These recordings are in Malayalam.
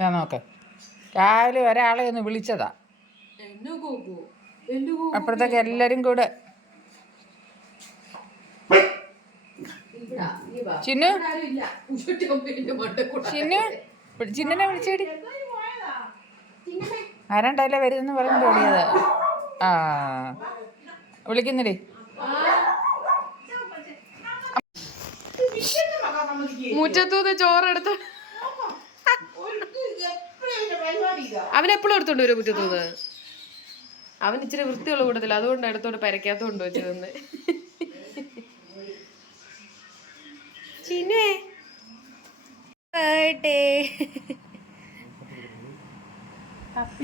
ഞാൻ നോക്ക്. രാവിലെ ഒരാളെ ഒന്ന് വിളിച്ചതാ. അപ്പോഴത്തേക്ക് എല്ലാരും കൂടെ. ചിന്നു? ചിന്നു? ചിന്നനെ ചിന്നുനെ വിളിച്ചേടി. ആരാണ്ടല്ലേ വരുന്നെന്ന് പറഞ്ഞു ഓടിയത്. ആ. വിളിക്കുന്നില്ലേ? മുറ്റത്തൂന്ന് ചോറെടുത്ത് അവൻ എപ്പോഴും എടുത്തോണ്ട് വരും മുറ്റത്തുനിന്ന്. അവൻ ഇച്ചിരി വൃത്തിയുള്ള കൂട്ടത്തില്ല അതുകൊണ്ട് എടുത്തോണ്ട് പരക്കാത്ത കൊണ്ട് വെച്ചതെന്ന് ചിനുവേ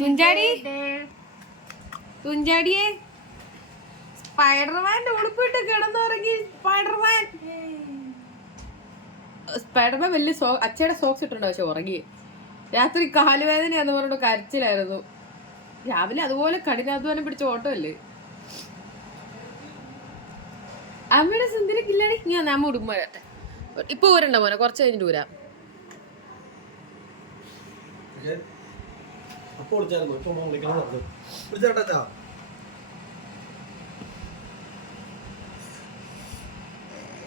തുഞ്ചാടി. തുഞ്ചാടിയെ. സ്പൈഡർമാന്റെ ഉടുപ്പിട്ട് കിടന്നുറങ്ങി. സ്പൈഡർമാൻ. സ്പൈഡർമാൻ വലിയ സോ അച്ഛയുടെ സോക്സ് ഇട്ടുണ്ടോ പക്ഷെ ഉറങ്ങി. രാത്രി കാലുവേദനയാന്ന് പറഞ്ഞിട്ട് കരച്ചിലായിരുന്നു. രാവിലെ അതുപോലെ കഠിനാധ്വാനം പിടിച്ച ഓട്ടമല്ലേ? അമ്മയുടെ സുന്ദരി ഞാൻ ഞാൻ ഉടുമ്പ ഉടുമ്പോ ഇപ്പൊ ഊരണ്ട മോനെ കുറച്ച് കഴിഞ്ഞിട്ട് ഊരാം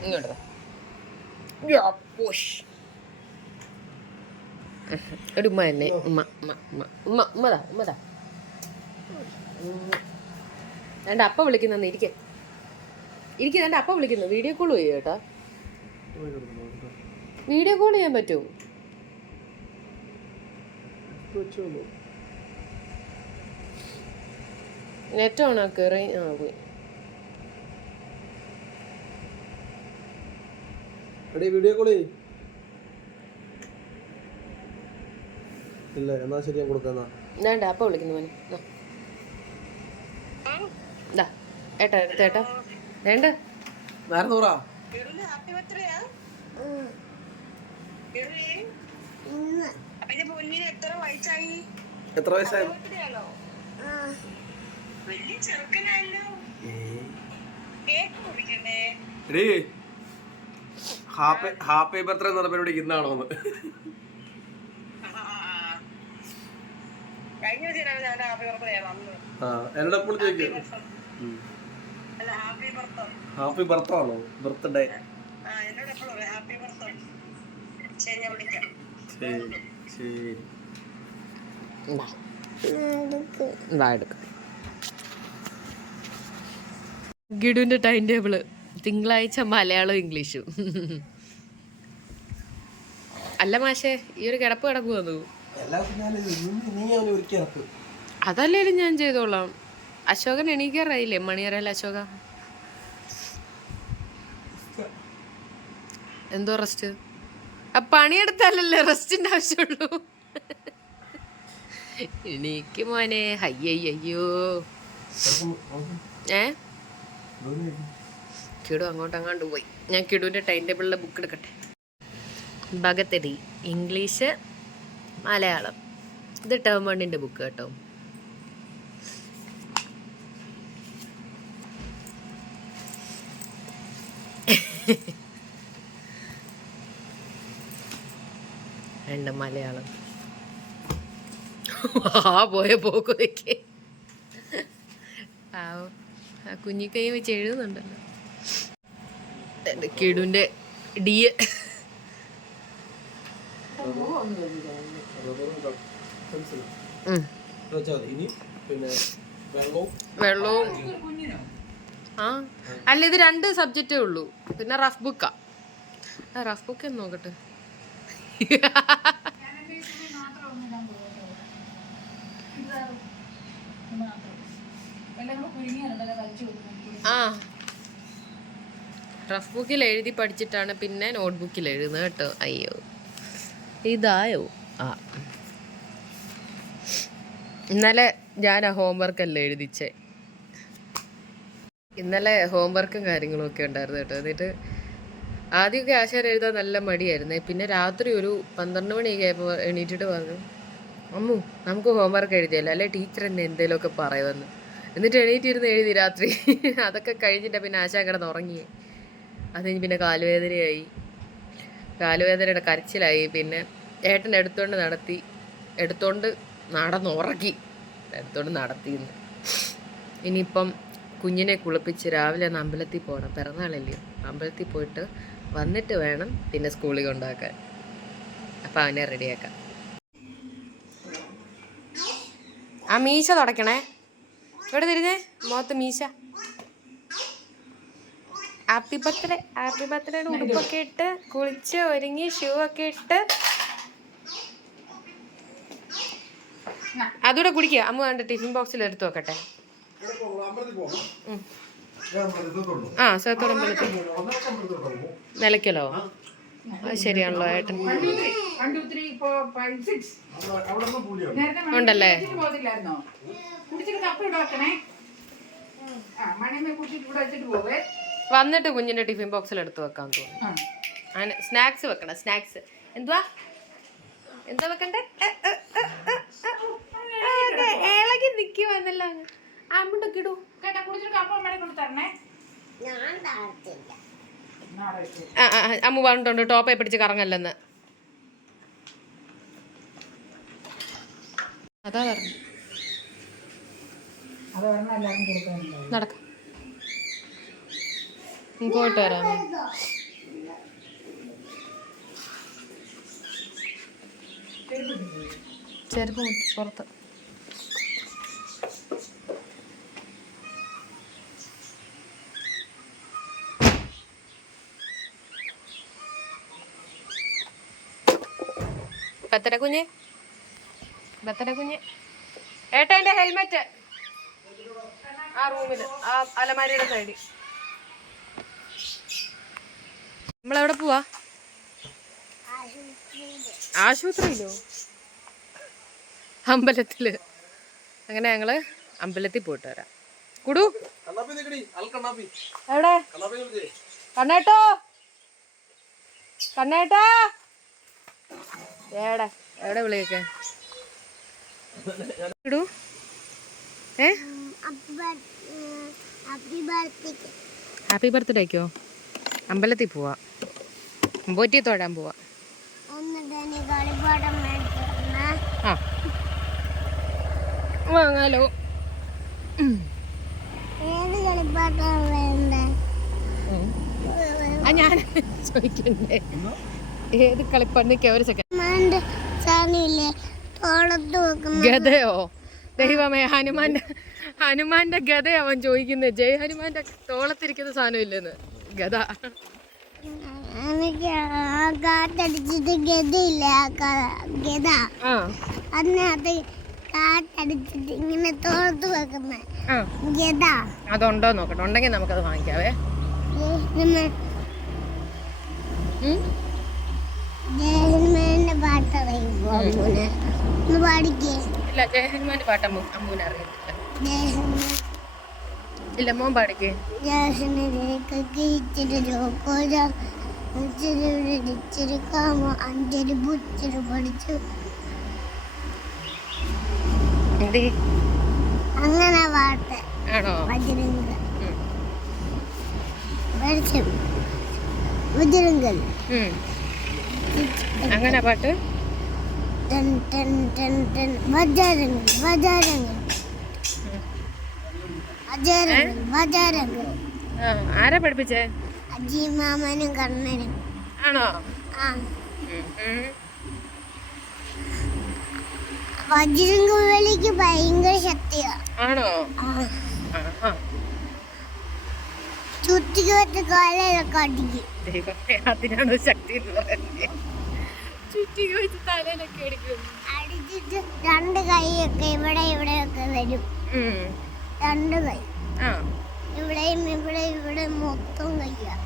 ഇങ്ങോട്ടോ. ഒരു ഉമ്മ തന്നെ ഉമ്മ ഉമ്മ ഉമ്മ ഉമ്മ ഉമ്മതാ ഉമ്മതാ എന്റെ അപ്പ വിളിക്കുന്ന ഇരിക്കെ. ഇരിക്കെ എന്റെ അപ്പ വിളിക്കുന്നു. വീഡിയോ കോൾ ചെയ്യും കേട്ടോ. വീഡിയോ കോൾ ചെയ്യാൻ പറ്റുമോ നെറ്റ് ഓൺ ആക്കി ആ പോയി. വീഡിയോ വീഡിയോ കോളി ഇല്ല എന്നാ ശരി ഞാൻ കൊടുക്കാന്നാ വേണ്ട അപ്പ വിളിക്കുന്നു മോനെ. ദാ. ഏട്ടാ എടുത്തേട്ടാ വേണ്ട. വേറെ നൂറാ എത്ര വയസ്സായി? എടീ ഹാപ്പി ഹാപ്പി ബർത്ത്ഡേ എന്ന് പറഞ്ഞ പരിപാടി ഇന്നാണോ ചോദിക്കും. ഹാപ്പി ബർത്ത് ആണോ ബർത്ത്ഡേ. ശരി ഗിഡുവിന്റെ ടൈം ടേബിൾ. തിങ്കളാഴ്ച മലയാളവും ഇംഗ്ലീഷും. അല്ല മാഷേ ഈ ഒരു കിടപ്പ് കിടപ്പ് അതല്ലേലും ഞാൻ ചെയ്തോളാം. അശോകൻ എണീക്കാറായില്ലേ? മണിയറയിൽ അശോക? എന്തോ റെസ്റ്റ് ആ പണിയെടുത്താലല്ലേ റെസ്റ്റിന്റെ ആവശ്യമുള്ളൂ. എനിക്ക് മോനെ. അയ്യയ്യോ ഏ? കിടു അങ്ങോട്ട് അങ്ങോട്ട് പോയി. ഞാൻ കിടുവിന്റെ ടൈം ടേബിളിലെ ബുക്ക് എടുക്കട്ടെ. ഭഗത്തരി ഇംഗ്ലീഷ് മലയാളം. ഇത് ടേം വണ്ണിന്റെ ബുക്ക് കേട്ടോ. രണ്ട് മലയാളം. ആ പോയ പോക്കൊക്കെ ആ ആ കുഞ്ഞിക്കൈ വെച്ച് എഴുതുന്നുണ്ടല്ലോ. എന്റെ കിടുവിന്റെ ഡി വെള്ളവും. ആ. അല്ല ഇത് രണ്ട് സബ്ജക്റ്റേ ഉള്ളൂ. പിന്നെ റഫ് ബുക്കാ റഫ് ബുക്ക് എന്ന് നോക്കട്ടെ. ആ. റഫ് ബുക്കിൽ എഴുതി പഠിച്ചിട്ടാണ് പിന്നെ നോട്ട് ബുക്കിൽ എഴുതുന്നത് കേട്ടോ. അയ്യോ. ഇതായോ? ആ. ഇന്നലെ ഞാൻ ആ ഹോംവർക്ക് അല്ലേ എഴുതിച്ചേ. ഇന്നലെ ഹോംവർക്കും കാര്യങ്ങളും ഒക്കെ ഉണ്ടായിരുന്നു കേട്ടോ. എന്നിട്ട് ആദ്യമൊക്കെ ആശാരം എഴുതാൻ നല്ല മടിയായിരുന്നേ. പിന്നെ രാത്രി ഒരു പന്ത്രണ്ട് മണിയൊക്കെ ആയപ്പോൾ എണീറ്റിട്ട് പറഞ്ഞു അമ്മു നമുക്ക് ഹോംവർക്ക് എഴുതിയല്ലോ. അല്ലെ ടീച്ചർ എന്നെ എന്തെങ്കിലുമൊക്കെ പറയുമെന്ന്. എന്നിട്ട് എണീറ്റിരുന്ന് എഴുതി രാത്രി. അതൊക്കെ കഴിഞ്ഞിട്ട് പിന്നെ ആശാൻ കിടന്ന് ഉറങ്ങി. അത് കഴിഞ്ഞ് പിന്നെ കാലുവേദനയായി. കാലുവേദനയുടെ കരച്ചിലായി. പിന്നെ ഏട്ടൻ എടുത്തുകൊണ്ട് നടത്തി. എടുത്തോണ്ട് നടന്നുറക്കി എടുത്തോണ്ട് നടത്തിയെന്ന് ഇനിയിപ്പം കുഞ്ഞിനെ കുളിപ്പിച്ച് രാവിലെ ഒന്ന് അമ്പലത്തിൽ പോകണം പിറന്നാളല്ലേ? അമ്പലത്തിൽ പോയിട്ട് വന്നിട്ട് വേണം പിന്നെ സ്കൂളിൽ കൊണ്ടാക്കാൻ അപ്പം അവനെ റെഡിയാക്കാം. ആ മീശ തുടക്കണേ. ഇവിടെ തിരിഞ്ഞേ? മുഖത്ത് മീശ. Happy birthday. ഹാപ്പി ബർത്ത്ഡേയുടെ ഉടുപ്പൊക്കെ ഇട്ട് കുളിച്ച് ഒരുങ്ങി ഷൂ ഒക്കെ ഇട്ട് അതുകൂടെ കുടിക്കുക അമ്മ വേണ്ട ടിഫിൻ ബോക്സിൽ എടുത്തു വെക്കട്ടെ. ഉം. ആ സേത്തോടമ്പലത്തിൽ നിലയ്ക്കലോ? അത് ശരിയാണല്ലോ ഏട്ടൻ. ഉണ്ടല്ലേ? പോകത്തില്ലായിരുന്നോ? കുടിച്ചിട്ട് കപ്പ ഇവിടെ ആ മണിയമ്മ കുടിച്ചിട്ട് ഇവിടെ വെച്ചിട്ട് പോവേ. വന്നിട്ട് കുഞ്ഞിന്റെ ടിഫിൻ ബോക്സിൽ എടുത്തു വെക്കാൻ തോന്നുന്നു. അങ്ങനെ സ്നാക്സ് വെക്കണം സ്നാക്സ്. എന്തുവാ? എന്താ വെക്കണ്ടേ? അതെ, ഇളകി നിക്കുവാന്നല്ല? ആമ്പുണ്ടൊക്കെ ഇടൂ. കേട്ടാ കുടിച്ചിട്ട് കപ്പ അമ്മയുടെ കൊണ്ട് തരണേ. ആ ആ, അമ്മ പറഞ്ഞിട്ടുണ്ട് ടോപ്പെ പിടിച്ച് കറങ്ങല്ലെന്ന്. അതാ പറഞ്ഞു. നടക്ക. പോയിട്ട് വരാം. ചെരുപ്പ് പുറത്ത്. ബത്തട കുഞ്ഞ്. ബത്തട കുഞ്ഞ്. ഏട്ടാ എന്റെ ഹെൽമെറ്റ് ആ റൂമിൽ ആ അലമാരിയുടെ സൈഡിൽ നമ്മളെവിടെ പോവാ? ആശുപത്രിയിലോ? അമ്പലത്തിൽ. അങ്ങനെ ഞങ്ങൾ അമ്പലത്തിൽ പോയിട്ട് വരാം. കുടു. എവിടെ? കണ്ണേട്ടോ. കണ്ണേട്ടാ. എവിടെ? എവിടെ വിളിയൊക്കെ? ഇടൂ. ഏ? ഹാപ്പി ബർത്ത്ഡേക്കോ അമ്പലത്തിൽ പോവാ. അമ്പോറ്റി തൊഴാൻ പോവാ. ആ. വാങ്ങാലോ. ആ ഞാൻ ചോദിക്കണ്ടേ? ഏത് കളിപ്പണ്ണിക്ക് ഒരു സെക്കൻഡ് അമ്മാന്റെ സാധനമില്ലേ തോളത്ത് വെക്കുന്ന ഗതയോ ദൈവമേ ഹനുമാന്റെ ഹനുമാന്റെ ഗത അവൻ ചോദിക്കുന്നത് ജയ് ഹനുമാന്റെ തോളത്തിരിക്കുന്ന സാധനം ഇല്ലെന്ന്. ഗത കാറ്റടിച്ചിട്ട് ഗതയില്ലേ അതിനകത്ത് കാറ്റടിച്ചിട്ട് ഇങ്ങനെ വെക്കുന്ന. ഗത അതുണ്ടോ നോക്കട്ടെ. ഉണ്ടെങ്കിൽ നമുക്കത് വാങ്ങിക്കാവേ. ജയഹനുമാന്റെ ഇല്ല ജയ് ഹനുമാന്റെ പാട്ട് അമ്മ അമ്മൂനെ അറിയത്തില്ല. ഇല്ല മോൻ പാടിക്കേ. അങ്ങനെ പാട്ട്. ആണോ? വജ്രങ്കൽ ഉം. അങ്ങനെ പാട്ട്. ആരാ പഠിപ്പിച്ചേ? അജിമാമനും കണ്ണനും ആണോ? ഉം. ഭയങ്കര ശക്തിയാ. ആണോ? ചുറ്റിക്ക് വെച്ച അടിക്കും അതിനാണ് ശക്തി എന്ന് പറയുന്നത്. ചുറ്റി വെച്ച് തലയിലൊക്കെ അടിക്കും അടിച്ചിട്ട് രണ്ട് കൈയൊക്കെ ഇവിടെ ഇവിടെയൊക്കെ വരും. രണ്ട് കൈ. ആ. ഇവിടെയും ഇവിടെ ഇവിടെ മൊത്തം കയ്യാ.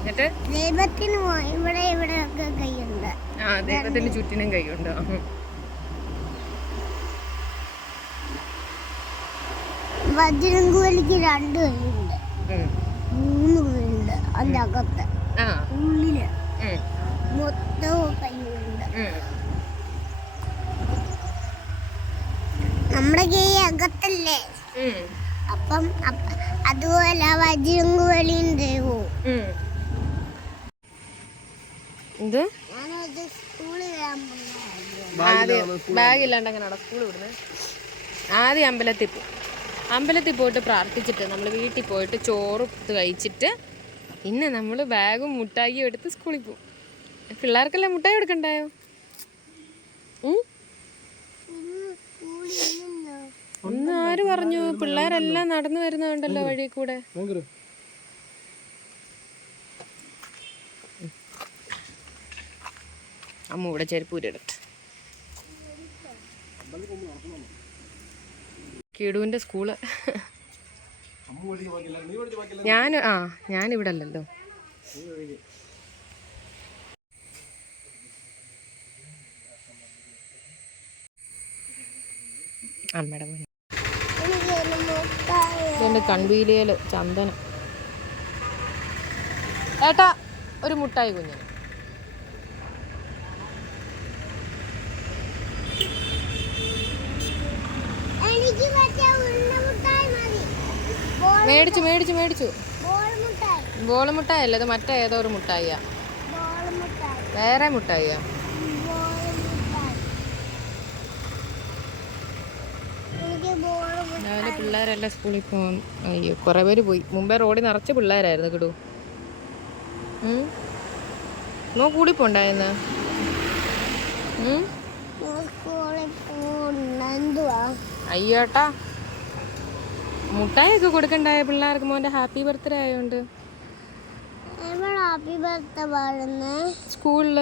എന്നിട്ട്? ദൈവത്തിന് മൊ- ഇവിടെ ഇവിടെയൊക്കെ കൈയുണ്ട്. ആ ദൈവത്തിന് ചുറ്റിനും കൈയുണ്ട്? വജ്രം കൂലിക്ക് രണ്ട് കൈയുണ്ട്. മൂന്ന് കൈയുണ്ട് അതിന്റെ അകത്ത് ഉള്ളിൽ. മൊത്തവും കൈയുണ്ട് ഉം. നമ്മുടെ കൈ അകത്തല്ലേ? അപ്പം അതുപോലെ വജ്രങ്കുവലിയും ദൈവവും. എന്ത്? ബാഗ് ഇല്ലാണ്ട് അങ്ങനെ സ്കൂളിൽ വിടുന്നത് ആദ്യം അമ്പലത്തിൽ പോകും അമ്പലത്തിൽ പോയിട്ട് പ്രാർത്ഥിച്ചിട്ട് നമ്മൾ വീട്ടിൽ പോയിട്ട് ചോറ് കഴിച്ചിട്ട് പിന്നെ നമ്മൾ ബാഗും മുട്ടായിയും എടുത്ത് സ്കൂളിൽ പോകും പിള്ളേർക്കെല്ലാം മുട്ടായി എടുക്കണ്ടായോ ഉം? ഒന്ന് ആര് പറഞ്ഞു? പിള്ളേരെല്ലാം നടന്നു വരുന്നുണ്ടല്ലോ വഴി കൂടെ. അമ്മ ഇവിടെ ചെരുപ്പൂരിടട്ട് കിടുവിന്റെ സ്കൂൾ അമ്മ വഴി ബാക്കില്ല നീ വഴി ബാക്കില്ല ഞാൻ ആ ഞാനിവിടെ അല്ലല്ലോ കൺവീലിയൽ ചന്ദനം. ഏട്ടാ ഒരു മുട്ടായി കുഞ്ഞിന് എനിക്ക് മറ്റേ ഉരുണ്ട മുട്ടായി മതി ബോൾ മേടിച്ചു മേടിച്ചു മേടിച്ചു. ബോൾ മുട്ടായി. അല്ല ഇത് മറ്റേ ഏതോ ഒരു മുട്ടായിയാ. വേറെ മുട്ടായിയാ. രാവിലെ പിള്ളേരെല്ലാം സ്കൂളിൽ പോകും അയ്യോ കുറേ പേര് പോയി. മുമ്പേ റോഡിൽ നിറച്ച് പിള്ളേരായിരുന്നു കിടു. നോ കൂടി പോണ്ടായിരുന്നു? അയ്യോട്ടാ. മുട്ടായൊക്കെ കൊടുക്കണ്ടായ പിള്ളേർക്ക് മോന്റെ ഹാപ്പി ബർത്ത്ഡേ ആയതുകൊണ്ട് ഹാപ്പി ബർത്ത്ഡേ പാടുന്നേ? സ്കൂളിൽ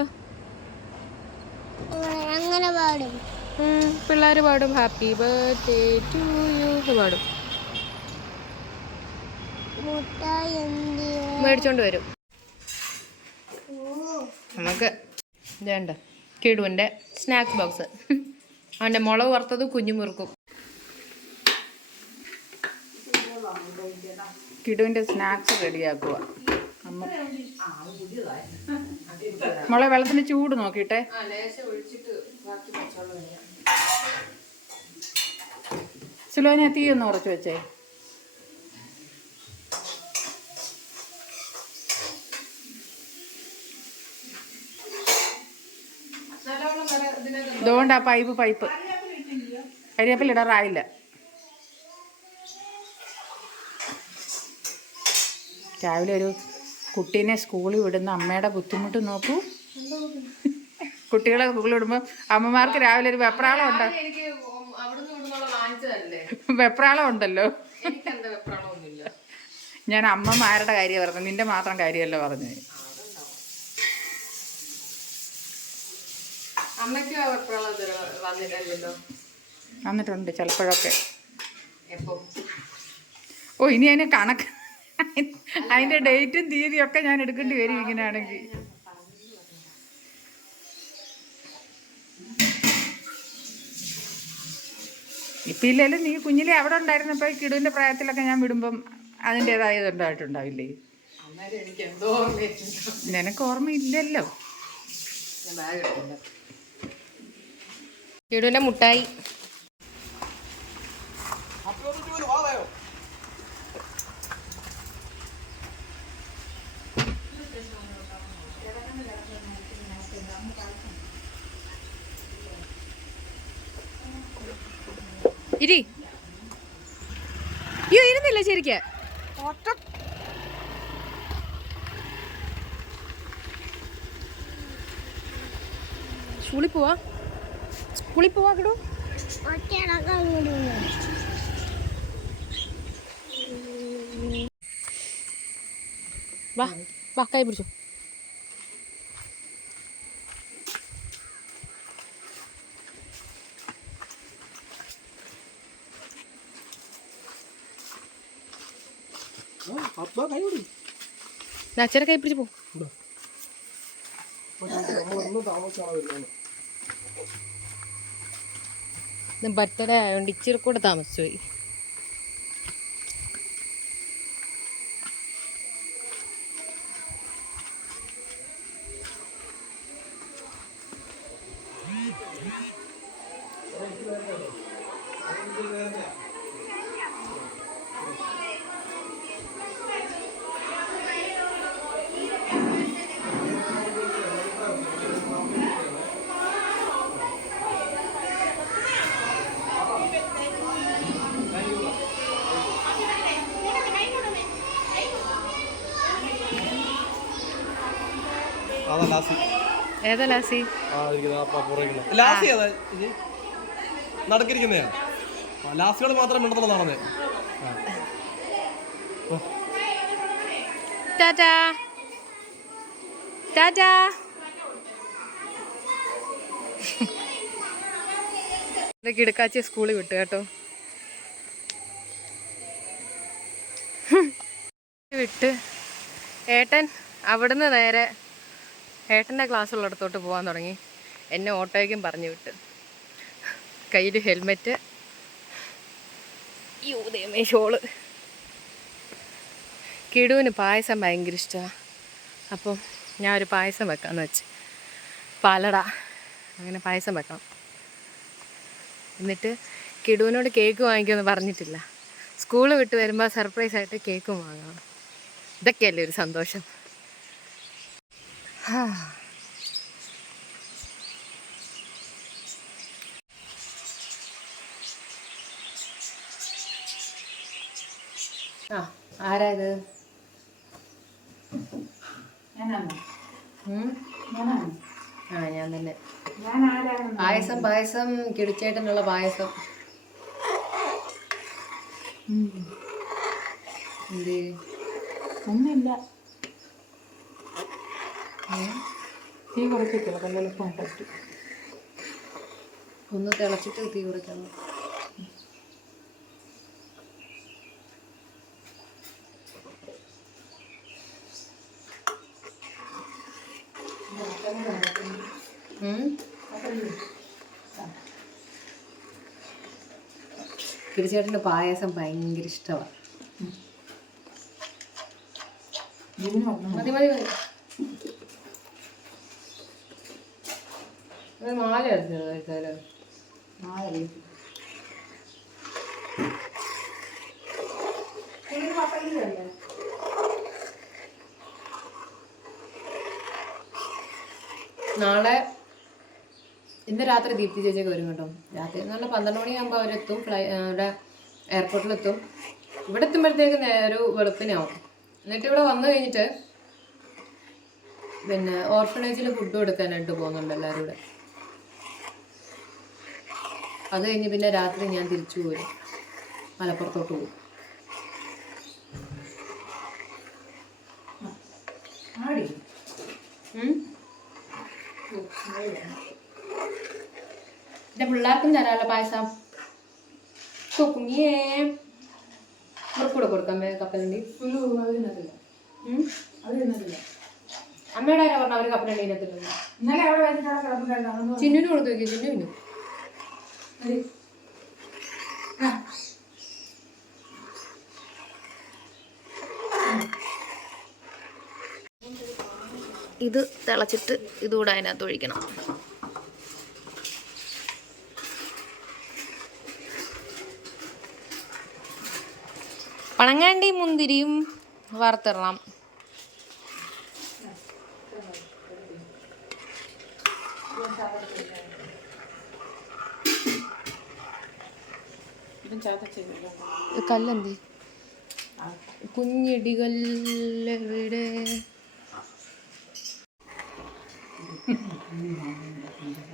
അങ്ങനെ പാടും. പിള്ളേർ പാടും. ഹാപ്പി ബർത്ത്ഡേ ടു യു പാടും. മേടിച്ചോണ്ട് വരും. നമുക്ക് ഇതേണ്ട കിടുവിന്റെ സ്നാക്സ് ബോക്സ്. അവന്റെ മുളക് വറുത്തത് കുഞ്ഞു കിടുവിന്റെ സ്നാക്സ് റെഡിയാക്കുക അമ്മ. മോളെ വെള്ളത്തിന് ചൂട് നോക്കിട്ടെ സുലോനെ തീ ഒന്ന് ഉറച്ച് വെച്ചേ. ഇതുകൊണ്ട് ആ പൈപ്പ്. പൈപ്പ് കരിയാപ്പിൽ ഇടാറായില്ല. രാവിലെ ഒരു കുട്ടീനെ സ്കൂളിൽ വിടുന്ന അമ്മയുടെ ബുദ്ധിമുട്ട് നോക്കൂ. കുട്ടികളെ സ്കൂളിൽ വിടുമ്പോൾ അമ്മമാർക്ക് രാവിലെ ഒരു വെപ്രാളം ഉണ്ട്? വെപ്രാളം ഉണ്ടല്ലോ. ഞാൻ അമ്മമാരുടെ കാര്യം പറഞ്ഞു. നിന്റെ മാത്രം കാര്യമല്ല വന്നിട്ടില്ലല്ലോ? വന്നിട്ടുണ്ട് ചിലപ്പോഴൊക്കെ. ഓ ഇനി അതിന് കണക്ക് അതിന്റെ ഡേറ്റും തീയതിയും ഒക്കെ ഞാൻ എടുക്കേണ്ടി വരും ഇങ്ങനെയാണെങ്കിൽ ഇപ്പം ഇല്ലെങ്കിലും നീ കുഞ്ഞിലെ അവിടെ ഉണ്ടായിരുന്നപ്പോൾ കിടുവിന്റെ പ്രായത്തിലൊക്കെ ഞാൻ വിടുമ്പം അതിന്റെതായത് ഓർമ്മയില്ല നിനക്ക് ഓർമ്മയില്ലല്ലോ. കിടുവിന്റെ മുട്ടായി. ഇരി. അയ്യോ ഇരുന്നില്ല ശരിക്ക്? സ്കൂളിൽ പോവാ? സ്കൂളിൽ പോവാ കിടൂ. വാ വാ കൈ പിടിച്ചു. അച്ഛനെ കൈ പിടിച്ച് പോകും ബർത്ത്ഡേ ആയതുകൊണ്ട് ഇച്ചിരി കൂടെ താമസിച്ചു ഏതാ ലാസി? ഏതാ? ലാസിയോട് മാത്രം മിണ്ടത്തുള്ള നടന്നേ. ടാറ്റാ. സ്കൂളിൽ വിട്ടു കേട്ടോ. വിട്ട്. ഏട്ടൻ അവിടുന്ന് നേരെ ഏട്ടന്റെ ക്ലാസ് ഉള്ളിടത്തോട്ട് പോകാൻ തുടങ്ങി. എന്നെ ഓട്ടോയ്ക്കും പറഞ്ഞു വിട്ട്. കയ്യിൽ ഹെൽമെറ്റ്. യൂതേമേ ഷോൾ. കിടുവിന് പായസം ഭയങ്കര ഇഷ്ടമാണ് അപ്പം ഞാൻ ഒരു പായസം വെക്കാമെന്ന് വെച്ച്. പാലട. അങ്ങനെ പായസം വെക്കണം. എന്നിട്ട് കിടുവിനോട് കേക്ക് വാങ്ങിക്കുമെന്ന് പറഞ്ഞിട്ടില്ല. സ്കൂൾ വിട്ട് വരുമ്പോൾ സർപ്രൈസായിട്ട് കേക്കും വാങ്ങണം. ഇതൊക്കെയല്ലേ ഒരു സന്തോഷം. ആ ആരാ ഇത് ഉം? ആ ഞാൻ തന്നെ. പായസം പായസം കിടിച്ചേട്ടനുള്ള പായസം. ഒന്നുമില്ല. ഏ? തീ കുറച്ചിട്ടില്ല കല്ലെളുപ്പം പറ്റും ഒന്ന് തിളച്ചിട്ട് തീ കുറയ്ക്കണം ഉം? കിടിച്ചേട്ടന്റെ പായസം ഭയങ്കര ഇഷ്ടമാണ് മതി മതി മതി. മാല എടുത്തത്. മാല നാളെ ഇന്ന് രാത്രി ദീപ്തി ചേച്ചിയൊക്കെ വരും കേട്ടോ. രാത്രി എന്ന് പറഞ്ഞാൽ പന്ത്രണ്ട് മണിയാകുമ്പോൾ അവരെത്തും ഫ്ലൈ അവിടെ എയർപോർട്ടിലെത്തും. ഇവിടെ എത്തുമ്പോഴത്തേക്ക് ഒരു വെളുപ്പിനാവും. എന്നിട്ട് ഇവിടെ വന്നു കഴിഞ്ഞിട്ട് പിന്നെ ഓർഫനേജിൽ ഫുഡ് കൊടുക്കാനായിട്ട് പോകുന്നുണ്ട് എല്ലാവരും കൂടെ അത് കഴിഞ്ഞ് പിന്നെ രാത്രി ഞാൻ തിരിച്ചു പോരും മലപ്പുറത്തോട്ട് പോകും? എന്റെ പിള്ളേർക്കും തരാമല്ലോ പായസം. കുഞ്ഞിയേ അവർക്ക് കൂടെ കൊടുക്കാൻ കപ്പലണ്ടി? അമ്മയുടെ ആരാ പറഞ്ഞ അവർ കപ്പലണ്ടി ഇന്നലെ ചിന്നുവിന് കൊടുത്തു നോക്കിയോ? ചിന്നുവിന്? ഇത് തിളച്ചിട്ട് ഇതുകൂടെ അതിനകത്ത് ഒഴിക്കണം. പണങ്ങാണ്ടി മുന്തിരിയും വറുത്തിടണം. കല്ലെന്തി? കുഞ്ഞിടികളെവിടെ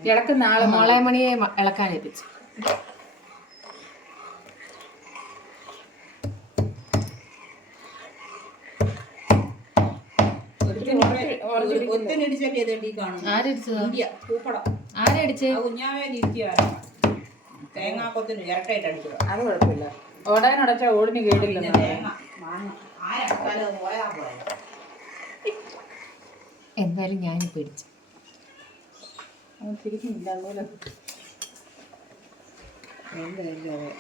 ഇളക്കുന്ന ആൾ മോളെ മണിയെ മ- ഇളക്കാൻ ഏൽപ്പിച്ചു. ആരടിച്ചതാ? ആരടിച്ച്? തേങ്ങാക്കൊത്തിന് ഇരട്ടായിട്ട് അടിക്കുക. അത് കുഴപ്പമില്ല. ഓടാനടച്ച ഓടിന് കേടില്ല. തേങ്ങ മാങ്ങ ആരടച്ചാലും പോയാ പോയ എന്തായാലും ഞാൻ പിടിച്ചു. തിരിക്കുന്നില്ല അതുപോലെ. എന്തായാലും അതെ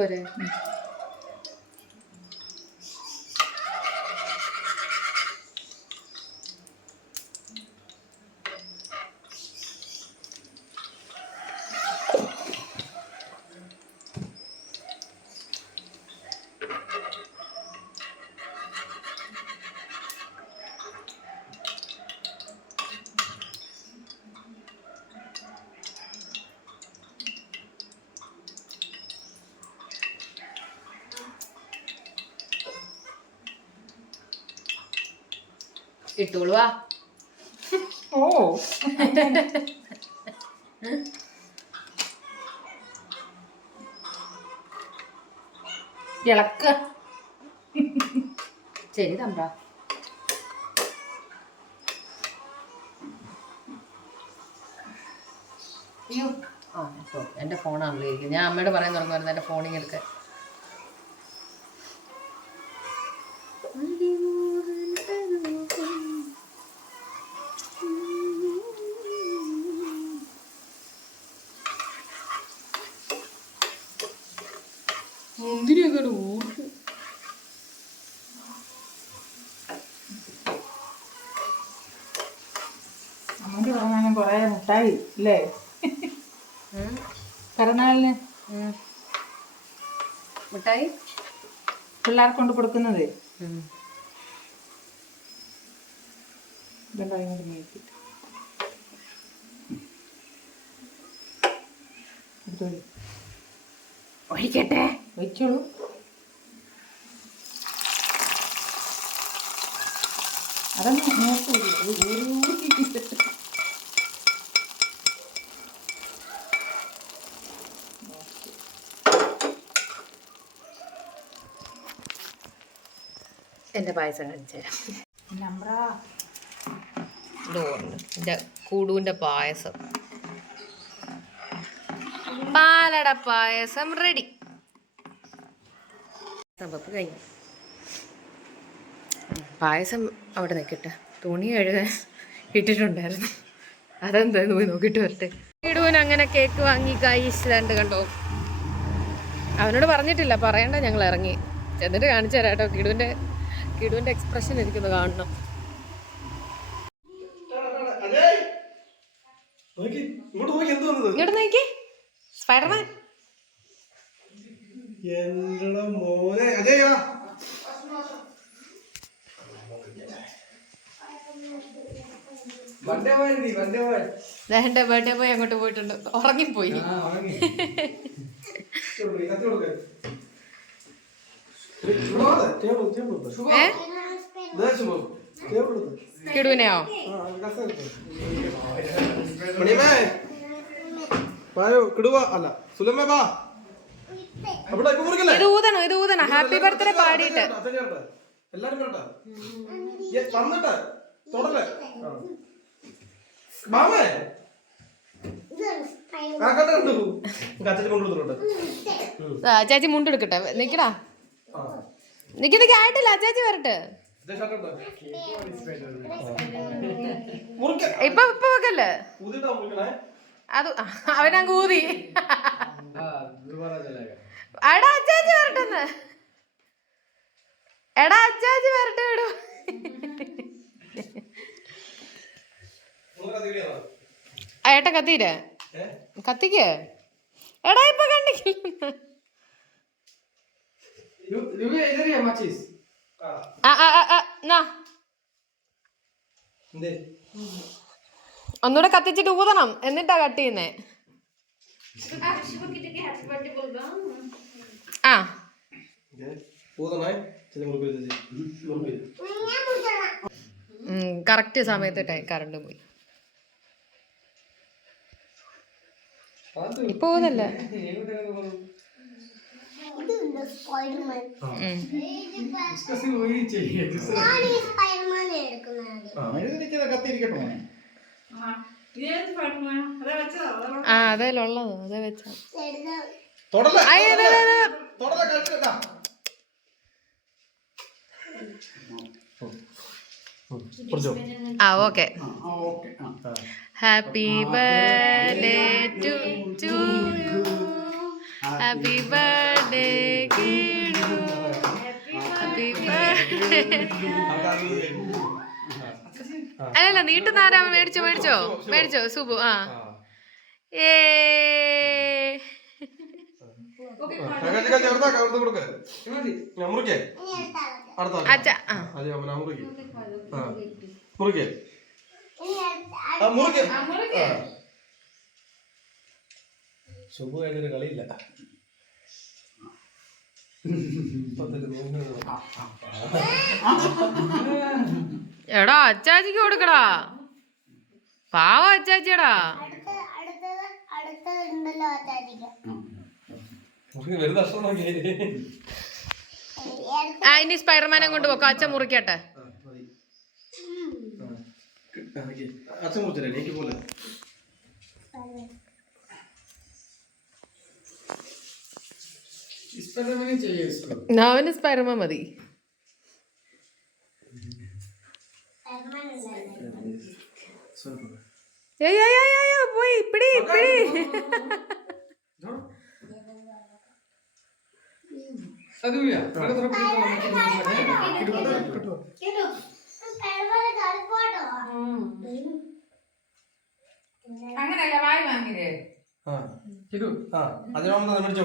പോരെ ഇട്ടോളൂ ഓ. ഇളക്ക. ശരി തമ്പ്ര. അയ്യോ. ആ ഇപ്പോൾ എന്റെ ഫോണാണല്ലോ ഇരിക്കുന്നത്. ഞാൻ അമ്മയോട് പറയാൻ തുടങ്ങുമായിരുന്നു എന്റെ ഫോണിങ് എടുക്കാൻ നമുക്ക് കുറെ മുട്ടായി അല്ലേ പിറന്നാളിന് മിഠായി? പിള്ളേർക്ക് കൊണ്ട് കൊടുക്കുന്നത്. ഉം. ഇതുണ്ടായി കൊണ്ട് മേടിച്ചിട്ട്? എടുത്തോളൂ. ഒഴിക്കട്ടെ? ഒഴിച്ചോളൂ. അതൊന്നും നോക്കൂല എന്റെ പായസം കാണിച്ചു തരാം. എന്റെ ഇതുകൊണ്ട് എന്റെ കൂടുവിന്റെ പായസം. പാലട പായസം റെഡി സംഭവം കഴിഞ്ഞു. പായസം അവിടെ നിൽക്കട്ടെ. തുണി കഴുകാൻ ഇട്ടിട്ടുണ്ടായിരുന്നു. അതെന്താന്ന് പോയി നോക്കിയിട്ട് വരട്ടെ. ഇടുവൻ അങ്ങനെ കേക്ക് വാങ്ങി കായിച്ചില്ലാണ്ട് കണ്ടോ? അവനോട് പറഞ്ഞിട്ടില്ല പറയണ്ട ഞങ്ങൾ ഇറങ്ങി. എന്നിട്ട് കാണിച്ചു തരാം കേട്ടോ കിടുവിന്റെ കിടുവിന്റെ എക്സ്പ്രഷൻ എനിക്കൊന്ന് കാണണം. ഇങ്ങോട്ട് നോക്കി സ്പൈഡർമാൻ എന്റെ മോനെ? ബർത്ത്ഡേ അങ്ങോട്ട് പോയിട്ടുണ്ട്. ഉറങ്ങിപ്പോയി. ആ വാങ്ങി കത്തി കൊടുക്ക് ഇവിടെ വാ, ടേബിൾ ടേബിൾ കൊടുക്ക്. ഏ ദേ ശുഭം, ടേബിൾ കൊടുക്ക്. കിടുവിനെയോ അല്ല വാ. മുറിക്കല്ലേ ഇത് ഊതണം ഇത് ഊതണം. ഹാപ്പി ബർത്ത്ഡേ പാടിയിട്ട്. ചേച്ചി മുണ്ടെടുക്കട്ടെ. നിക്കടാ. നിക്ക് നിക്ക് ആയിട്ടില്ല അച്ചാച്ചി വരട്ടെ ഇപ്പൊ ഇപ്പൊ വെക്കല്ലേ? അത് അവനങ്ങ് ഊതി. എടാ അച്ചാച്ചി വരട്ടെന്ന്. എടാ അച്ചാച്ചി വരട്ടെ വിടു ഏട്ട കത്തിരേ കത്തിക്കേ കത്തിക്ക്? എടാ ഇപ്പൊ കണ്ടിക്കില്ല ആ ആ ആ ആ, ആ നാ എന്തേ ഒന്നുകൂടെ കത്തിച്ചിട്ട് ഊതണം എന്നിട്ടാ കട്ട് ചെയ്യുന്നേ ആ കറക്റ്റ് സമയത്ത് ഇട്ടേ കറണ്ട് പോയി ഇപ്പൊ ഊതല്ലേ ഇതുണ്ട് സ്പൈഡർമാൻ ഉം. ഞാൻ ഈ സ്പൈഡർമാനെ എടുക്കുന്നത് കത്തിരിക്കട്ടോ ആ. അതേലുള്ളത് അതേ വെച്ചാ ആ okay. Happy birthday to to you happy birthday happy birthday അല്ലല്ല നീട്ടുന്നാരാ മേടിച്ചോ മേടിച്ചോ? മേടിച്ചോ സുബു ആ. ഏ. മുറിക്കേ. ഇനി അടുത്ത ആൾക്ക് അടുത്ത ആൾക്ക്. അച്ഛ ആ അതെ അമ്മ മുറിക്കേ ആ മുറിക്കേ ഇനി അടുത്ത ആ മുറിക്കേ ആ. ശുഭ കഴിഞ്ഞൊരു കളിയില്ല എടാ അച്ചാച്ചിക്ക് കൊടുക്കടാ. പാവ അച്ചാച്ചിയടാ. ആ. ഇനി സ്പൈഡർമാനെ കൊണ്ട് പോക്കോ. അച്ഛൻ മുറിക്കട്ടെ. അച്ഛൻ മുറിച്ചല്ലേ? എനിക്ക് പോലെ. അവന് സ്പൈഡർമാൻ മതി. പോയി പിടി പിടി. അങ്ങനെയല്ല വായി വാങ്ങിയേ ആ. ആ നമ്മൾ മേടിച്ചോ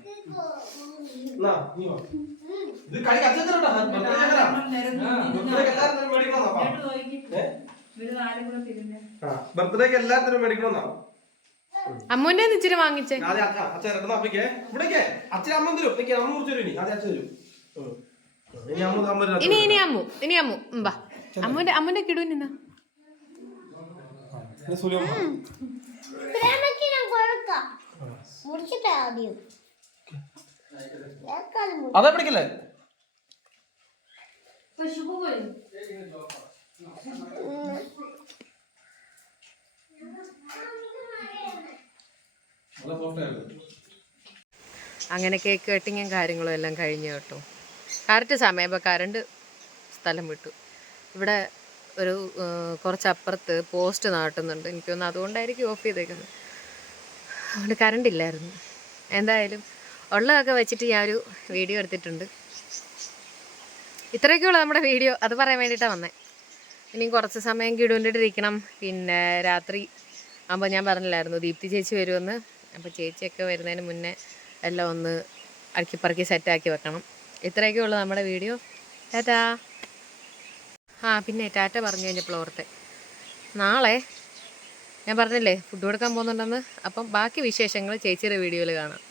ഇത് കളി ബർത്ത്ഡേക്ക് എല്ലാത്തിനും മേടിക്കണമെന്നാ അമ്മൂന്റെ ഇച്ചിരി വാങ്ങിച്ചേ ആദ്യം അച്ഛ അച്ഛൻ രണ്ടെണ്ണം അപ്പിക്കേ ഇവിടേക്ക് അച്ഛൻ അമ്മ തരും നിക്ക് അമ്മ മുറിച്ചു തരും ഇനി അച്ഛൻ തരും. ഇനി അമ്മ ഇനി അമ്മു ഇനി അമ്മു ബാ അമ്മുന്റെ അമ്മുന്റെ കിടു നിന്നാ കൊടുക്കാം മുറിച്ചിട്ടാ ആദ്യം മുറി- അതെ പിടിക്കല്ലേ? അങ്ങനെ കേക്ക് കട്ടിങ്ങും കാര്യങ്ങളും എല്ലാം കഴിഞ്ഞു കേട്ടോ. കറക്റ്റ് സമയം. ഇപ്പോൾ കറണ്ട് സ്ഥലം വിട്ടു. ഇവിടെ ഒരു കുറച്ചപ്പുറത്ത് പോസ്റ്റ് നാട്ടുന്നുണ്ട്. എനിക്കൊന്ന് അതുകൊണ്ടായിരിക്കും ഓഫ് ചെയ്തേക്കുന്നത്. അതുകൊണ്ട് കറണ്ട് ഇല്ലായിരുന്നു. എന്തായാലും ഉള്ളതൊക്കെ വെച്ചിട്ട് ഞാൻ ഒരു വീഡിയോ എടുത്തിട്ടുണ്ട്. ഇത്രയൊക്കെയുള്ളൂ നമ്മുടെ വീഡിയോ. അത് പറയാൻ വേണ്ടിയിട്ടാണ് വന്നത് ഇനിയും കുറച്ച് സമയം കിടുവിന്റെ ഇരിക്കണം പിന്നെ രാത്രി ആകുമ്പോൾ ഞാൻ പറഞ്ഞില്ലായിരുന്നു ദീപ്തി ചേച്ചി വരുമെന്ന്. അപ്പോൾ ചേച്ചിയൊക്കെ വരുന്നതിന് മുന്നേ എല്ലാം ഒന്ന് അടുക്കിപ്പറക്കി സെറ്റാക്കി വെക്കണം. ഇത്രയൊക്കെ നമ്മുടെ വീഡിയോ. ടാറ്റാ. ആ പിന്നെ ടാറ്റ പറഞ്ഞു കഴിഞ്ഞപ്പോൾ ഓർത്തെ. നാളെ ഞാൻ പറഞ്ഞില്ലേ ഫുഡ് കൊടുക്കാൻ പോകുന്നുണ്ടെന്ന്. അപ്പം ബാക്കി വിശേഷങ്ങൾ ചേച്ചിയുടെ വീഡിയോയിൽ കാണാം.